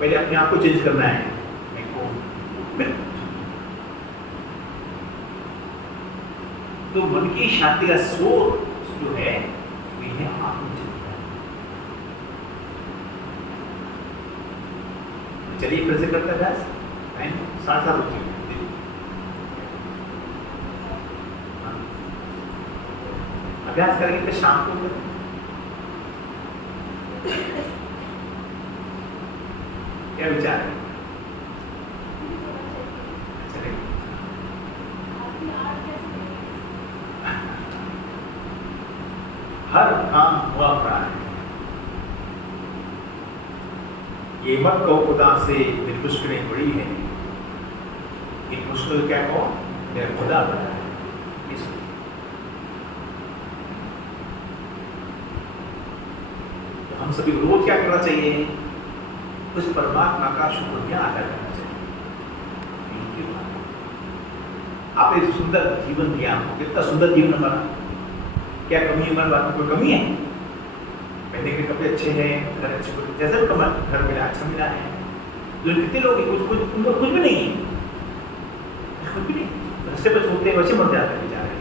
पहले अपने आप को चेंज करना है, मैं कौन। तो मन की शांति का सोर्स जो है वह है आत्मचिंतन। चलिए फिर से करते हैं, साथ साथ होती है। अभ्यास करेंगे तो शाम को क्या विचार है? चलेगा। हर काम हुआ पड़ा है। ये मत कहो खुदा से मेरी मुश्किलें बड़ी हैं, एक मुश्किल क्या कहो, मेरा खुदा बड़ा है। तो हम सभी रोज क्या करना चाहिए? उस परमात्मा का शुक्रिया अदा करना चाहिए। आपने सुंदर जीवन दिया, कितना सुंदर जीवन हमारा, क्या कमी है हमारे बात में? कोई कमी है? पहले के कपड़े अच्छे हैं, घर अच्छे, जैसे भी कमा घर मिला अच्छा मिला है। जो कितने लोग हैं, कुछ उनको कुछ भी नहीं है, कुछ भी नहीं, रस्ते पर छोड़ते हैं वैसे मर जाते हैं बेचारे।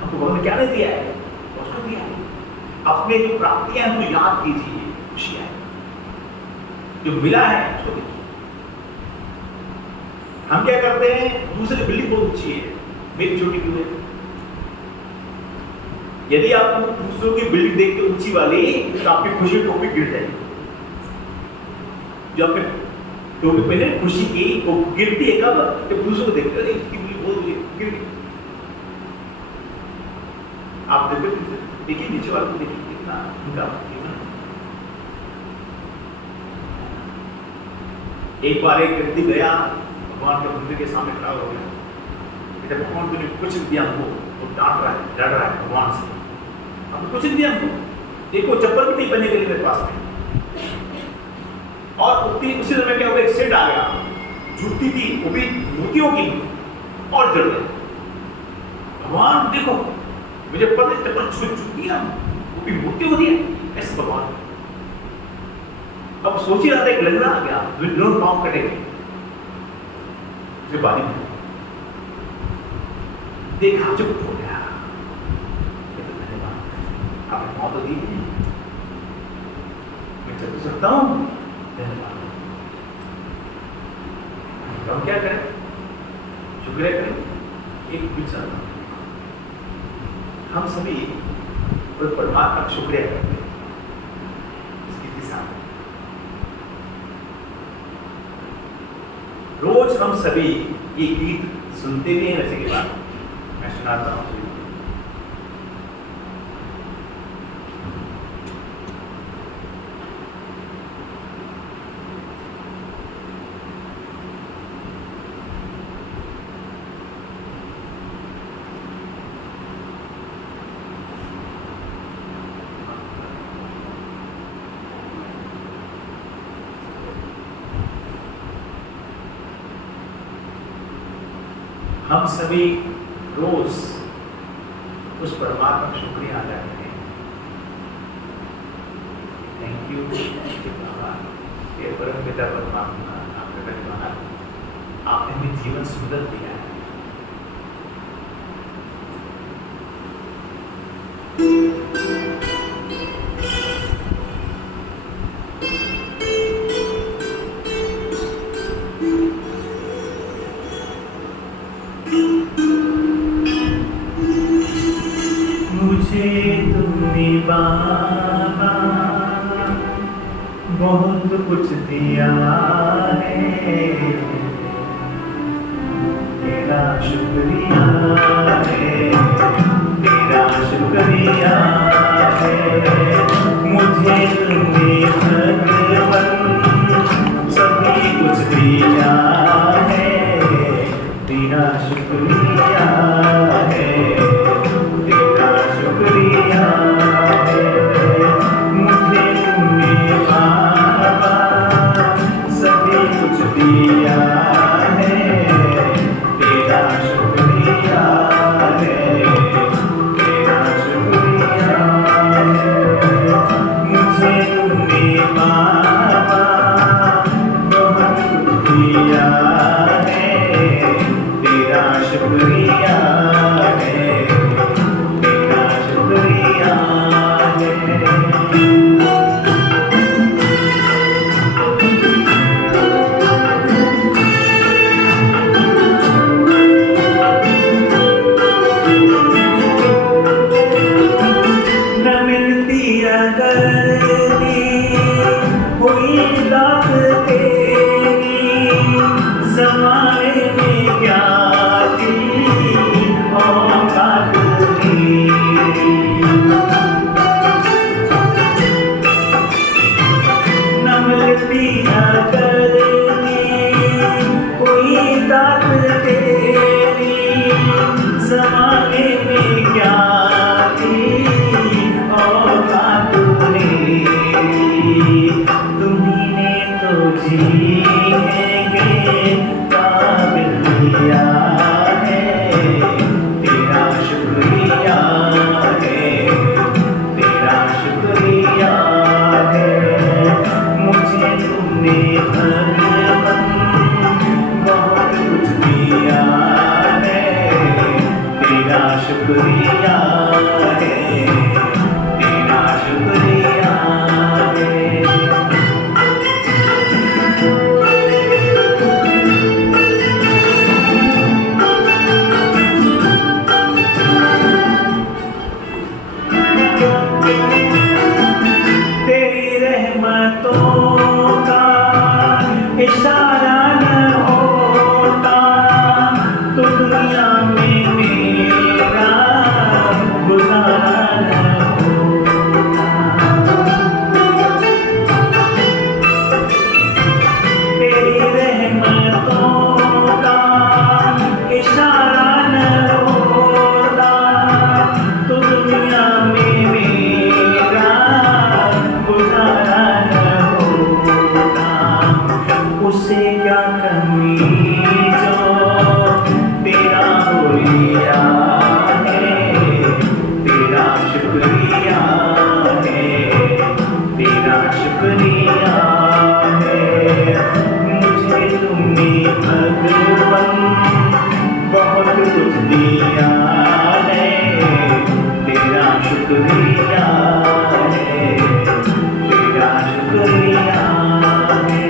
हमको भगवान ने क्या नहीं दिया है? उसको दिया है। अपने जो प्राप्तियां हैं उनको याद कीजिए, खुशियां जो मिला है उसको देखिए। हम क्या करते हैं? दूसरी बिल्डिंग बहुत ऊंची है, मेरी छोटी क्यों है? यदि आप दूसरों की बिल्डिंग देखते ऊंची वाली, तो आपकी खुशी टोपी गिर जाएगी। जो आपने टोपी पहने खुशी की, वो गिरती है कब? जब दूसरों को देखते हैं इसकी बिल्डिंग बहुत ऊंची गिर गई। आप देखिए नीचे वाले को, देखिए कितना उनका जीवन। एक बार एक व्यक्ति गया भगवान के मंदिर के सामने खड़ा हो गया, कहते भगवान तूने कुछ नहीं दिया हमको, वो डांट रहा है, डर रहा है भगवान से, हमको कुछ नहीं दिया हमको, देखो चप्पल भी नहीं पहने के लिए मेरे पास में। और उसी समय क्या हुआ, एक सेठ आ गया, जूती थी वो भी मोतियों की, और जड़ गए। भगवान देखो मुझे पता है चप्पल छूट दिया, वो भी मोतियों दिया, ऐसे भगवान। अब सोच ही रहा था, एक लंगड़ा आ गया, दोनों पांव कटेंगे, बारी में देखा, चुप हो गया। धन्यवाद, आपने पांव तो दी, मैं चल तो सकता हूं, धन्यवाद। हम क्या करें? शुक्रिया करें। एक विचार, हम सभी परमात्मा का शुक्रिया करते हैं इसकी दिशा में। रोज हम सभी ये गीत सुनते भी हैं, वैसे की बात मैं सुनाता हूँ। हम सभी रोज उस परमात्मा का शुक्रिया अदा करते हैं। थैंक यू बाबा, हे परम पिता परमात्मा, आपका धन्यवाद, आपने हमें जीवन सुंदर दिया है। बाबा बहुत कुछ दिया है, तेरा शुक्रिया है, तेरा शुक्रिया है। मुझे तुमने भगवन सभी कुछ दिया है, तेरा शुक्रिया है, तेरा शुक्रिया है। मुझे तुमने बाबा सभी कुछ दिया है, तेरा शुक्रिया जमाने में क्या थी औकात मेरी, तुम्ही ने तो जीने के काबिल किया है, तेरा शुक्रिया है, तेरा शुक्रिया है। मुझे तुमने भगवान बहुत कुछ दिया है, तेरा शुक्रिया है, तेरा शुक्रिया है। तेरी रहमतों का इशारा न होता तो दुनिया में मेरा गुजारा न होता। तेरी रहमतों का इशारा न होता तो दुनिया में मेरा गुजारा न होता। उसे क्या कमी जो तेरा हो लिया है, तेरा शुक्रिया है, तेरा शुक्रिया है। मुझे तुमने भगवान बहुत कुछ दिया है, तेरा शुक्रिया है, तेरा शुक्रिया है।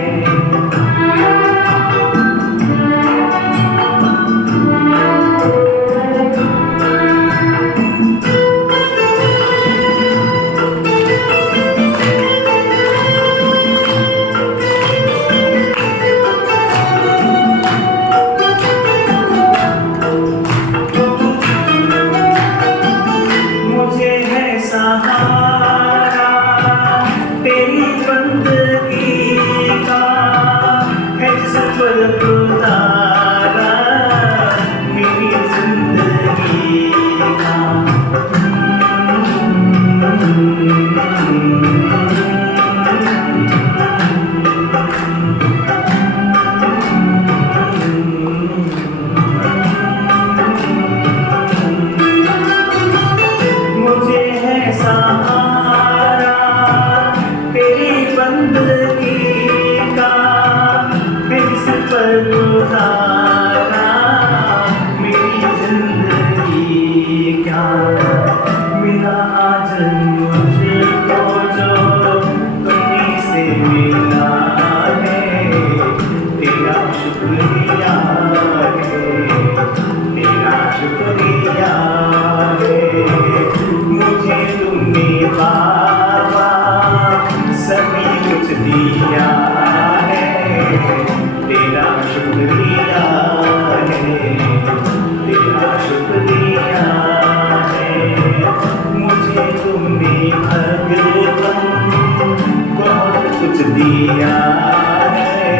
मुझे है सहारा तेरी बंदगी का, है जिस पर गुजारा मेरी जिंदगी का। मुझे है सहारा तेरी बंदगी का, है जिस पर गुजारा मेरी जिंदगी का। मिला आज मुझको जो तुम्हीं से मिला है, तेरा शुक्रिया है, तेरा शुक्रिया है। मुझे तुमने बाबा सभी कुछ दिया है, तेरा शुक्रिया है, तेरा शुक्रिया है। मुझे तुमने भगवान बहुत कुछ दिया है,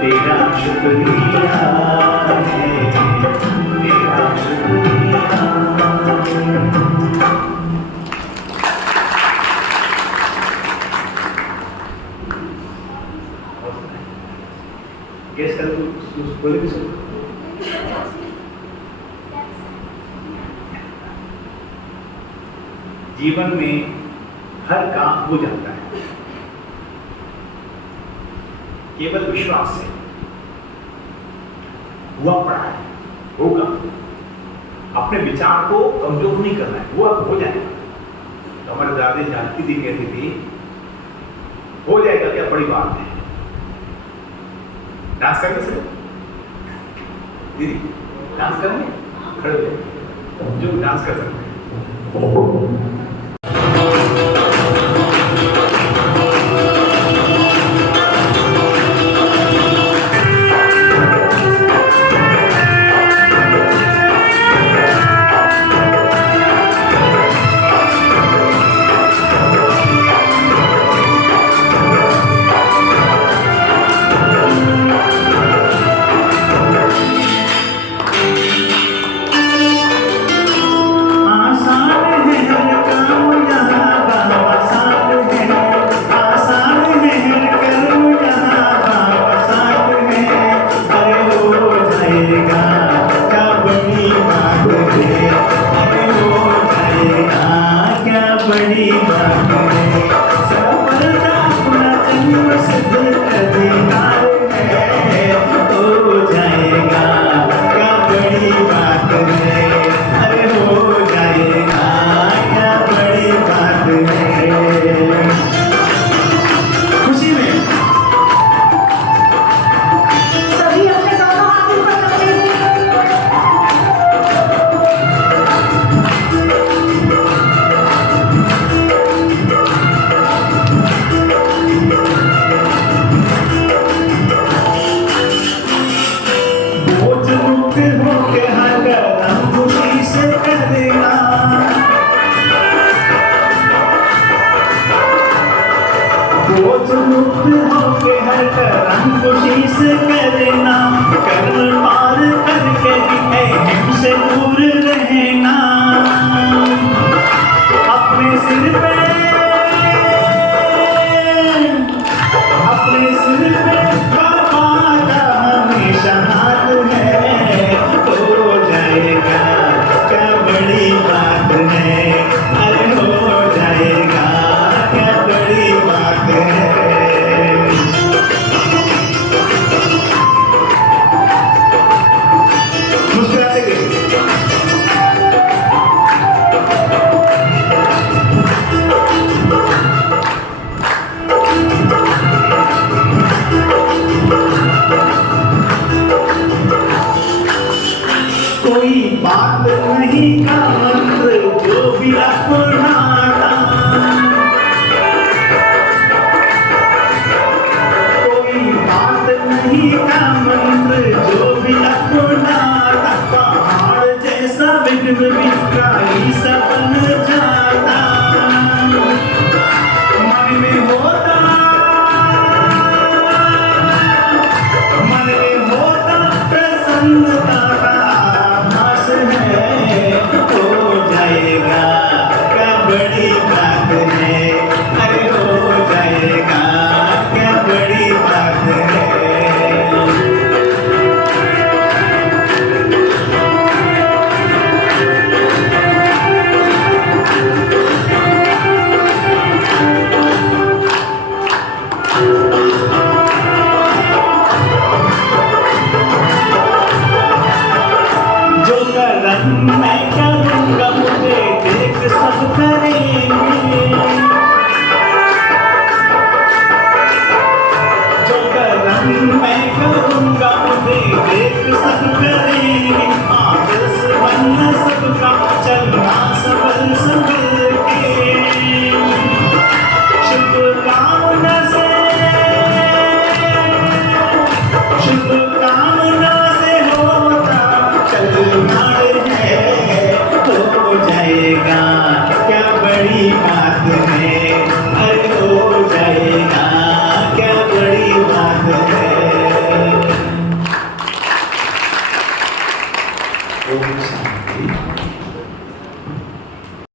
तेरा शुक्रिया है, तेरा शुक्रिया है। गेस कर तू बोले भी सुन। जीवन में हर काम हो जाता है केवल विश्वास से। हुआ पड़ा है, होगा। अपने विचार को कमजोर नहीं करना है, हुआ हो जाएगा। तो हमारे दादी जानकी दी कहती थी, हो जाएगा क्या बड़ी बात है। डांस करेंगे सर दीदी, डांस करेंगे, खड़े हो जाइए जो डांस कर सकते हैं। पार करम खुशी से करना, कर्म पार करके भी हमसे दूर रहना। अपने सिर पे बाबा का हमेशा हाथ है, हो जाएगा क्या बड़ी बात है, अरे हो जाएगा क्या बड़ी बात है। मुस्कुराते गए। कोई बात नहीं का मंत्र जो भी अपनाता, कोई बात नहीं का मंत्र जो भी अपनाता, पहाड़ जैसा विघ्न भी काई सब बन जाता। मन में होता प्रसन्नता का आभास है, हो जाएगा क्या बड़ी बात है, अरे हो जाएगा क्या बड़ी बात है। जो करम मैं करूँगा मुझे देख सब करेंगे, जो करम मैं करूँगा मुझे देख सब करेंगे। आदर्श बनना सबका, चलना सबल संभल के, शुभकामना से होता चलना है, हो जाएगा क्या बड़ी बात है, अरे हो जाएगा क्या बड़ी बात है। ओम शांति।